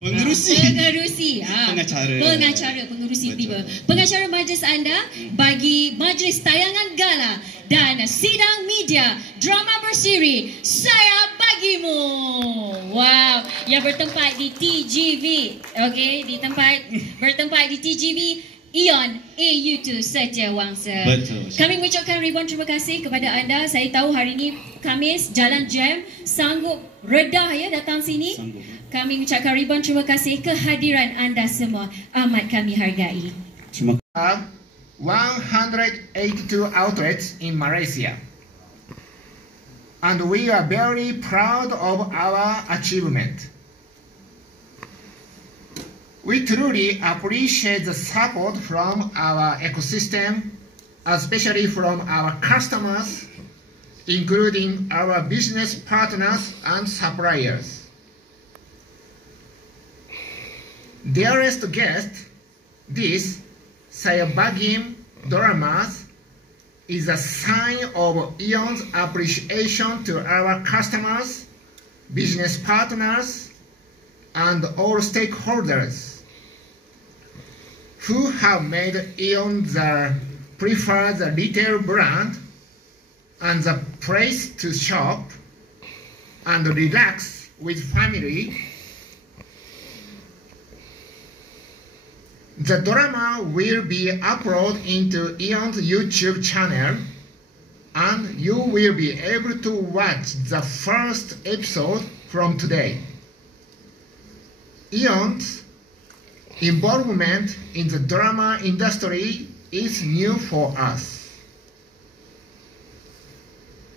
Pengerusi. Pengacara pengerusi tiba. Pengacara majlis anda bagi majlis tayangan gala dan sidang media drama bersiri Saya Bagimu. Wow, yang bertempat di TGV. Okey, bertempat di TGV Ion AU2 Setiawangsa. Betul. Kami mengucapkan ribuan terima kasih kepada anda. Saya tahu hari ini Khamis, jalan jam, sanggup redah ya datang sini. Sanggup. Kami mengucapkan ribuan terima kasih kehadiran anda semua. Amat kami hargai. Terima kasih. 182 outlets in Malaysia. And we are very proud of our achievement. We truly appreciate the support from our ecosystem, especially from our customers, including our business partners and suppliers. Dearest guest, this Saya Bagimu dramas is a sign of Eon's appreciation to our customers, business partners, and all stakeholders who have made Eon the preferred retail brand and the place to shop and relax with family. The drama will be uploaded into Eon's YouTube channel, and you will be able to watch the first episode from today. Eon's involvement in the drama industry is new for us.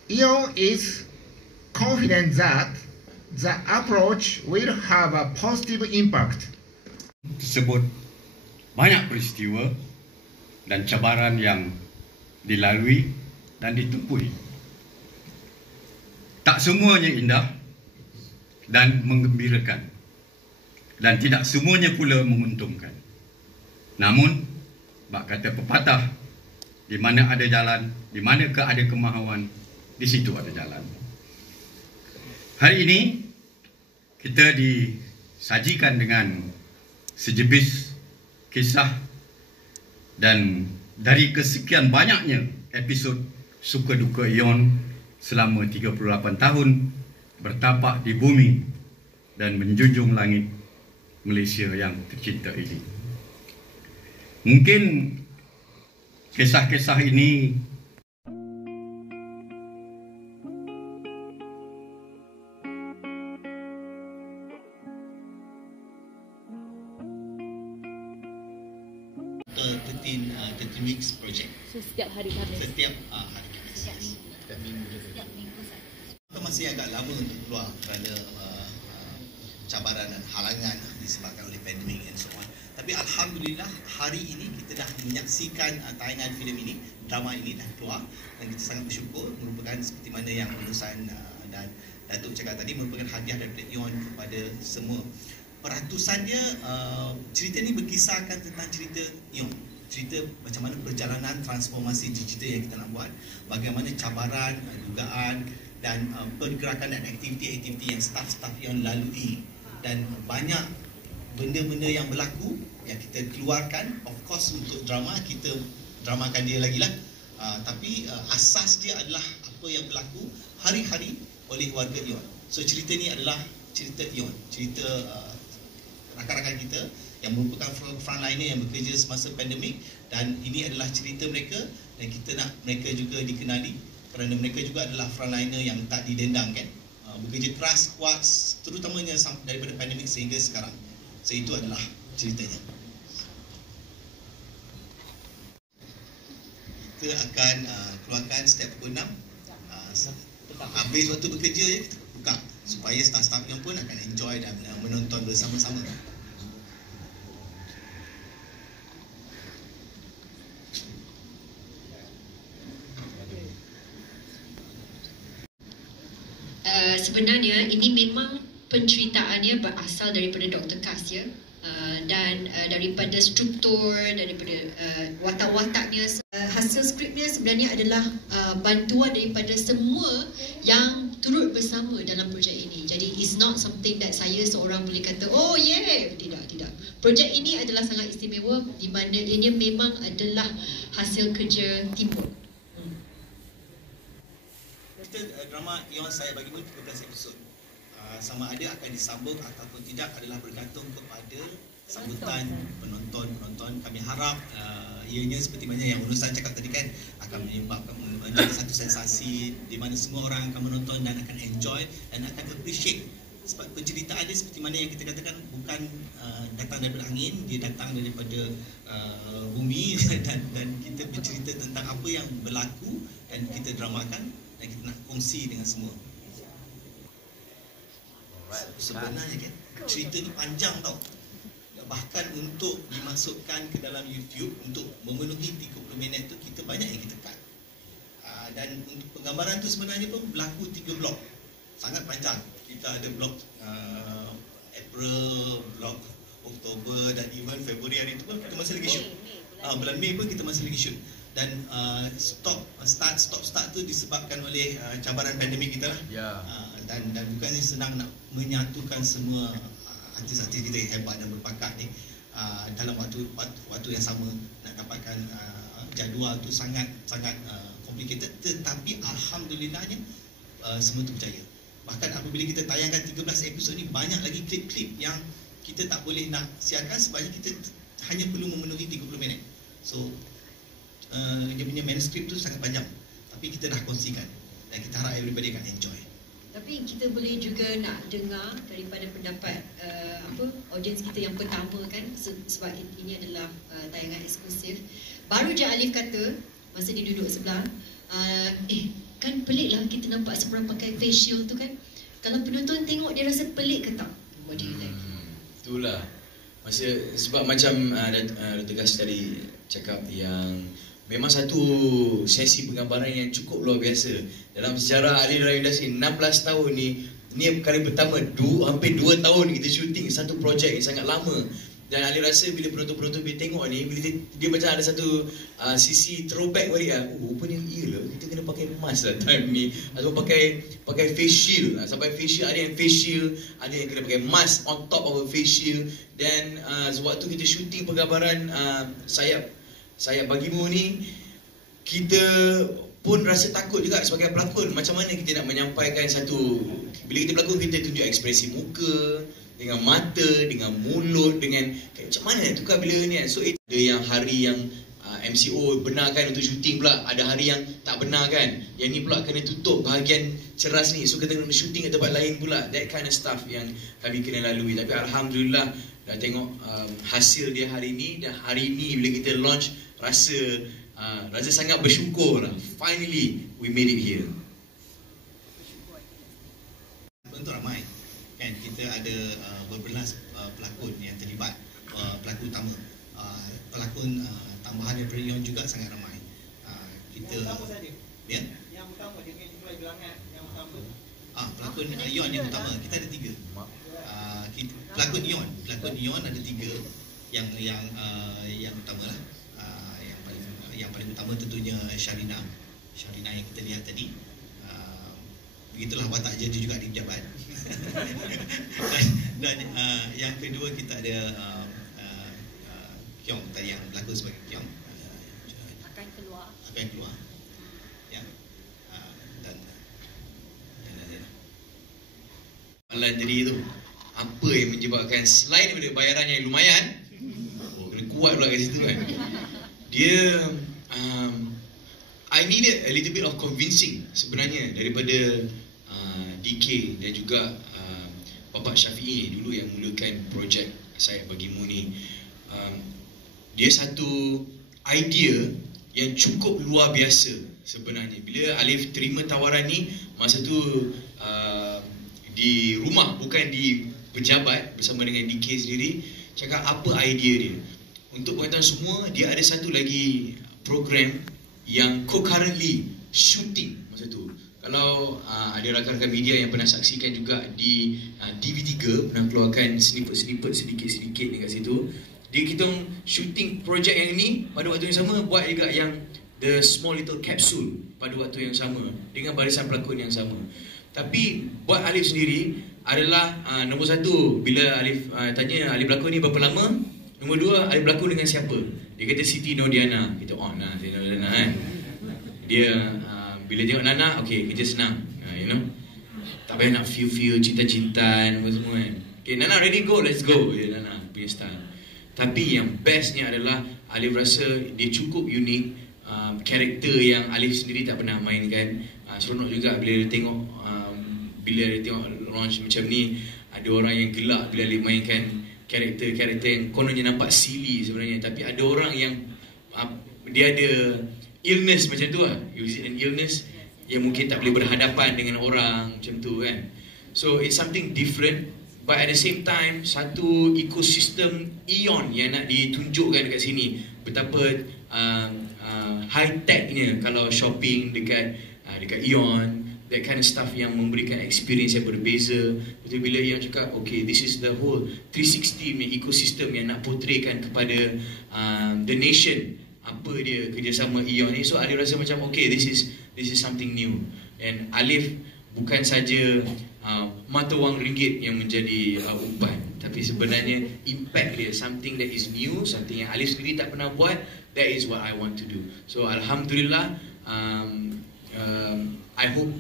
Eon is confident that the approach will have a positive impact. Tersebut banyak peristiwa dan cabaran yang dilalui dan ditempuhi. Tak semuanya indah dan menggembirakan, dan tidak semuanya pula menguntungkan. Namun, bak kata pepatah, di mana ada jalan, di manakah ada kemahuan, di situ ada jalan. Hari ini kita disajikan dengan sejebis kisah dan dari kesekian banyaknya episod suka duka Eon selama 38 tahun bertapak di bumi dan menjunjung langit Malaysia yang tercinta ini. Mungkin kisah-kisah ini Weeks project. So setiap hari Khamis. Setiap hari Khamis. Setiap minggu. Setiap minggu saja. Masih agak lama untuk keluar kerana cabaran dan halangan disebabkan oleh pandemik dan so on. Tapi alhamdulillah hari ini kita dah menyaksikan tayangan filem ini, drama ini dah keluar, dan kita sangat bersyukur. Merupakan seperti mana yang urusan dan Datuk cakap tadi, merupakan hadiah daripada Eon kepada semua. Peratusannya cerita ini berkisahkan tentang cerita Eon. Cerita macam mana perjalanan transformasi digital yang kita nak buat, bagaimana cabaran, dugaan dan pergerakan dan aktiviti-aktiviti yang staf-staf yang lalui, dan banyak benda-benda yang berlaku yang kita keluarkan. Of course untuk drama, kita dramakan dia lagi lah, tapi asas dia adalah apa yang berlaku hari-hari oleh warga Eon. So cerita ni adalah cerita Eon, cerita rakan-rakan kita yang merupakan frontliner yang bekerja semasa pandemik, dan ini adalah cerita mereka, dan kita nak mereka juga dikenali kerana mereka juga adalah frontliner yang tak didendangkan, bekerja keras, kuat, terutamanya daripada pandemik sehingga sekarang. So itu adalah ceritanya. Kita akan keluarkan setiap pukul 6. Habis waktu bekerja je kita buka supaya staff-staff yang pun akan enjoy dan menonton bersama-sama. Sebenarnya ini memang penceritaannya berasal daripada Dr. Kas ya, dan daripada struktur, daripada watak-wataknya. Hasil skripnya sebenarnya adalah bantuan daripada semua yang turut bersama dalam projek ini. Jadi it's not something that saya seorang boleh kata, oh yeah, tidak. Projek ini adalah sangat istimewa di mana ini memang adalah hasil kerja teamwork. Kita drama Ion Saya Bagimu 13 episod. Sama ada akan disambung ataupun tidak adalah bergantung kepada sambutan penonton. Kami harap ianya seperti mana yang Ustaz cakap tadi kan, akan menyebabkan menjadi satu sensasi di mana semua orang akan menonton dan akan enjoy dan akan appreciate. Sebab penceritaan dia seperti mana yang kita katakan bukan datang daripada angin, dia datang daripada bumi dan kita bercerita tentang apa yang berlaku dan kita dramakan dan kita nak kongsi dengan semua. Sebenarnya kan cerita ni panjang tau. Bahkan untuk dimasukkan ke dalam YouTube untuk memenuhi 30 minit tu kita banyak yang kita cut. Dan untuk penggambaran tu sebenarnya pun berlaku 3 blok. Sangat panjang. Kita ada blok April, blok Oktober dan even Februari hari tu pun kita masih lagi shoot. Bulan Mei pun kita masih lagi shoot. Dan stop tu disebabkan oleh cabaran pandemik kita lah. Dan bukannya senang nak menyatukan semua artis-artis kita yang hebat dan berbakat ni dalam waktu yang sama. Nak dapatkan jadual tu sangat complicated, tetapi alhamdulillahnya semua tu berjaya. Bahkan apabila kita tayangkan 13 episod ni, banyak lagi klip-klip yang kita tak boleh nak siarkan sebabnya kita hanya perlu memenuhi 30 minit. So dia punya manuskrip tu sangat panjang, tapi kita dah kongsikan dan kita harap everybody akan enjoy. Tapi kita boleh juga nak dengar daripada pendapat audience kita yang pertama kan, sebab ini adalah tayangan eksklusif. Baru je Alif kata masa dia duduk sebelah, kan pelik lah kita nampak seorang pakai face shield tu kan. Kalau penonton tengok dia rasa pelik ke tak? What do you like? Itulah sebab macam Dr. Gas tadi cakap yang memang satu sesi penggambaran yang cukup luar biasa. Dalam sejarah Ali dalam industri 16 tahun ni kali pertama hampir 2 tahun kita syuting satu projek yang sangat lama. Dan Ali rasa bila penonton-penonton tengok ni, bila dia macam ada satu sisi throwback balik lah. Rupanya iyalah kita kena pakai mask lah time ni, atau pakai face shield. Sampai face shield, ada yang face shield, ada yang kena pakai mask on top of a face shield. Dan sewaktu kita syuting penggambaran Saya Bagimu ni, kita pun rasa takut juga sebagai pelakon. Macam mana kita nak menyampaikan satu, bila kita berlakon kita tunjuk ekspresi muka, dengan mata, dengan mulut, dengan macam mana tukar bila ni kan. So ada yang hari yang MCO benarkan untuk syuting pula, ada hari yang tak benar kan. Yang ni pula kena tutup bahagian ceras ni, so kita kena syuting kat tempat lain pula. That kind of stuff yang kami kena lalui. Tapi alhamdulillah dah tengok hasil dia hari ni. Dan hari ni bila kita launch, rasa sangat bersyukur lah. Finally we made it here. Penonton ramai kan, kita ada berbelas pelakon yang terlibat, pelakon utama, pelakon tambahan daripada Ion juga sangat ramai. Kita yang utama saja. Ya? Yang utama dengan jual gelangan yang utama. Pelakon Ion yang utama kita ada 3. Pelakon Ion ada 3 yang utama lah. Yang paling utama tentunya Sharina yang kita lihat tadi. Begitulah watak dia juga di pejabat. dan yang kedua kita ada Kiong tadi yang berlakon sebagai Kiong, akan keluar ya. Dan Malan tadi tu, apa yang menyebabkan selain daripada bayaran yang lumayan, kena kuat pula kat situ kan. Dia I needed a little bit of convincing sebenarnya daripada DK dan juga Bapak Syafiee dulu yang mulakan projek Saya Bagimu ni. Dia satu idea yang cukup luar biasa sebenarnya. Bila Alif terima tawaran ni, masa tu di rumah, bukan di pejabat, bersama dengan DK sendiri, cakap apa idea dia. Untuk pengetahuan semua, dia ada satu lagi program yang concurrently shooting masa tu. Kalau ada rakan-rakan media yang pernah saksikan juga di TV3 pernah keluarkan snippet-snippet sedikit-sedikit dekat situ. Dia kita shooting projek yang ni pada waktu yang sama, buat juga yang The Small Little Capsule pada waktu yang sama dengan barisan pelakon yang sama. Tapi buat Alif sendiri adalah nombor satu, bila Alif tanya Alif berlakon ni berapa lama. Nombor dua, Alif berlakon dengan siapa. Dia kata Siti Nordiana. Kita on lah Siti Nordiana kan. Dia bila tengok Nana, okay, kerja senang, you know. Tak payah nak feel cinta-cintaan apa semua kan. Okay, Nana ready go, let's go. Nana punya style. Tapi yang bestnya adalah Alif rasa dia cukup unik. Karakter yang Alif sendiri tak pernah mainkan. Seronok juga bila dia tengok launch macam ni, ada orang yang gelak bila Alif mainkan karakter-karakter yang kononnya nampak silly sebenarnya, tapi ada orang yang dia ada illness macam tu lah. An illness yang mungkin tak boleh berhadapan dengan orang macam tu kan. So it's something different, but at the same time satu ekosistem Eon yang nak ditunjukkan dekat sini. Betapa high technya kalau shopping dekat Eon, that kind of stuff yang memberikan experience yang berbeza. Betul bila Eon cakap, okay, this is the whole 360 ekosistem yang nak portraykan kepada the nation. Apa dia kerjasama Eon ni. So Alif rasa macam okay, this is something new. And Alif bukan saja mata wang ringgit yang menjadi umpan, tapi sebenarnya impact dia, something that is new, something yang Alif sendiri tak pernah buat. That is what I want to do. So Alhamdulillah, I hope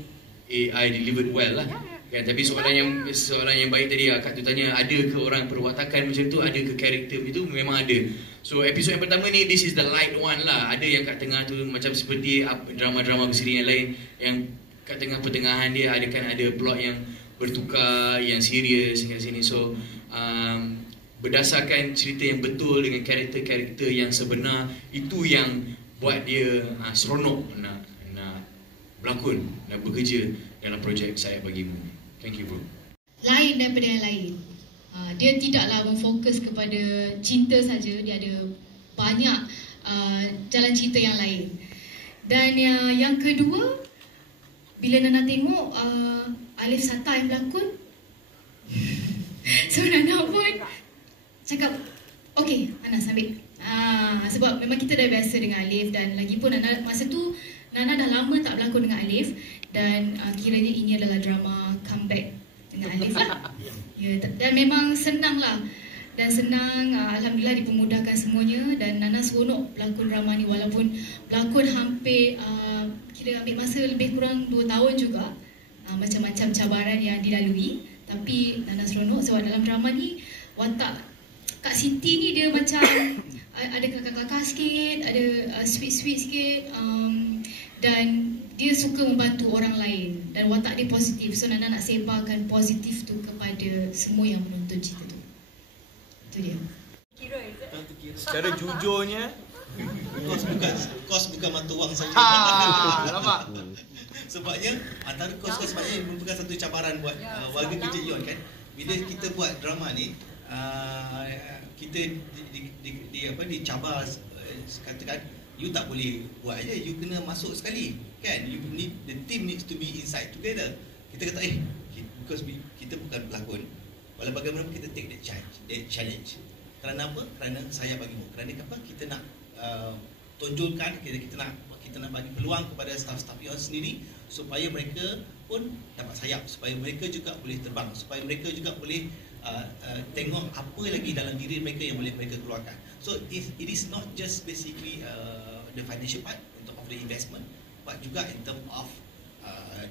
I delivered well lah kan. Tapi soalan yang baik tadi Kak tu tanya, ada ke orang perwatakan macam tu, ada ke karakter macam tu, memang ada. So episod yang pertama ni, this is the light one lah. Ada yang kat tengah tu macam seperti drama-drama berseri yang lain, yang kat tengah pertengahan dia ada plot yang bertukar, yang serius kat sini. So berdasarkan cerita yang betul dengan karakter-karakter yang sebenar, itu yang buat dia seronok nak berlakon dan bekerja dalam projek Saya Bagimu. Thank you bro. Lain daripada yang lain. Dia tidaklah memfokus kepada cinta saja, dia ada banyak jalan cerita yang lain. Dan yang kedua, bila Nana tengok Alif Sata yang berlakon, so Nana pun cakap, okay Nana sambil. Sebab memang kita dah biasa dengan Alif, dan lagipun Nana masa tu Nana dah lama tak berlakon dengan Alif, dan kiranya ini adalah drama comeback dengan Alif lah. Ya, dan memang senang lah. Dan senang, Alhamdulillah dipermudahkan semuanya. Dan Nana seronok berlakon drama ni, walaupun berlakon hampir kira ambil masa lebih kurang 2 tahun juga. Macam-macam cabaran yang dilalui, tapi Nana seronok sebab dalam drama ni watak Kak Siti ni dia macam ada kelakar-kelakar sikit, ada sweet-sweet sikit, dan dia suka membantu orang lain, dan watak dia positif. So Nana nak sebarkan positif tu kepada semua yang menonton cerita tu. Itu dia. Secara jujurnya, kos bukan mata wang saja. nampak? Sebabnya antara kos sebabnya merupakan satu cabaran buat warga kerja Eon kan. Bila kita buat drama ni, kita dicabar, katakan you tak boleh buat aja, you kena masuk sekali kan. You need, the team needs to be inside together. Kita kata because kita bukan pelakon, walau bagaimanapun kita take that challenge. Kerana apa? Kerana Saya Bagimu. Kerana apa? Kita nak tonjolkan, kita nak bagi peluang kepada staff-staff Eon sendiri supaya mereka pun dapat sayap, supaya mereka juga boleh terbang, supaya mereka juga boleh tengok apa lagi dalam diri mereka yang boleh mereka keluarkan. So it is not just basically the financial part in terms of the investment, but juga in terms of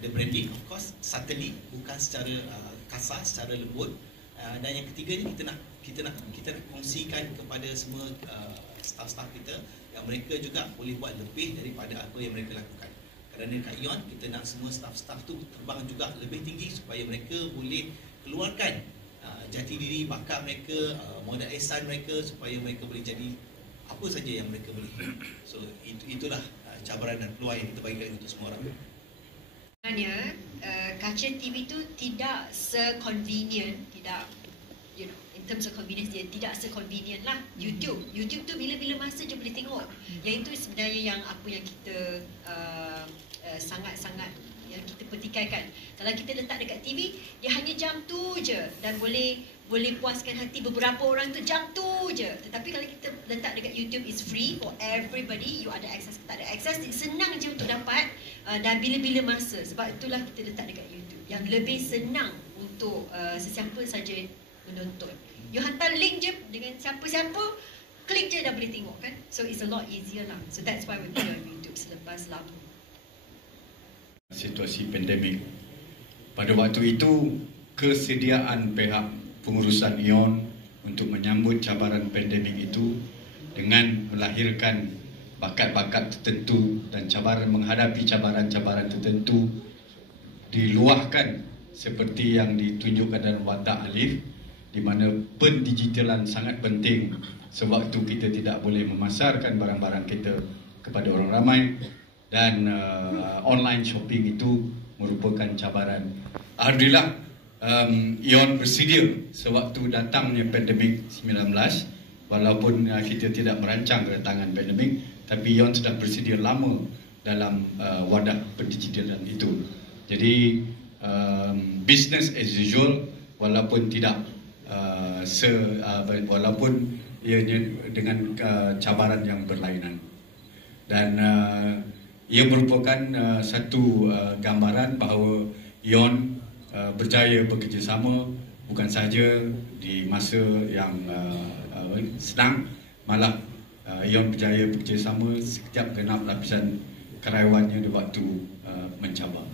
the branding, of course, subtly, bukan secara kasar, secara lembut. Dan yang ketiga ni kita nak kongsikan kepada semua staff-staff kita yang mereka juga boleh buat lebih daripada apa yang mereka lakukan. Kerana kat Eon kita nak semua staff-staff tu terbang juga lebih tinggi supaya mereka boleh keluarkan jati diri, bakat mereka, modal ihsan mereka, supaya mereka boleh jadi apa saja yang mereka boleh. So itulah cabaran dan peluang yang kita bagikan untuk semua orang. Sebenarnya kaca TV tu tidak se-convenient, tidak, you know, in terms of convenience dia tidak se-convenient lah YouTube tu bila-bila masa je boleh tengok. Yang itu sebenarnya yang apa yang kita sangat-sangat yang kita pertikaikan. Kalau kita letak dekat TV, dia hanya jam tu je dan boleh puaskan hati beberapa orang tu jam tu je. Tetapi kalau kita letak dekat YouTube, is free for everybody. You ada akses ke tak ada akses, senang je untuk dapat dan bila-bila masa. Sebab itulah kita letak dekat YouTube. yang lebih senang untuk sesiapa saja menonton. You hantar link je dengan siapa-siapa, klik je dah boleh tengok kan. So it's a lot easier lah. So that's why we put it on YouTube selepas lama. Situasi pandemik. Pada waktu itu, kesediaan pihak pengurusan ION untuk menyambut cabaran pandemik itu dengan melahirkan bakat-bakat tertentu dan cabaran menghadapi cabaran-cabaran tertentu diluahkan seperti yang ditunjukkan dalam watak Alif, di mana pendigitalan sangat penting sewaktu kita tidak boleh memasarkan barang-barang kita kepada orang ramai, dan online shopping itu merupakan cabaran. Alhamdulillah, ION bersedia sewaktu datangnya pandemik 19, walaupun kita tidak merancang kedatangan pandemik, tapi ION sudah bersedia lama dalam wadah pendigitalan itu. Jadi business as usual, walaupun tidak walaupun ianya dengan cabaran yang berlainan. Dan ia merupakan satu gambaran bahawa ION berjaya bekerjasama bukan sahaja di masa yang senang, malah ION berjaya bekerjasama setiap genap lapisan karyawannya di waktu mencabar.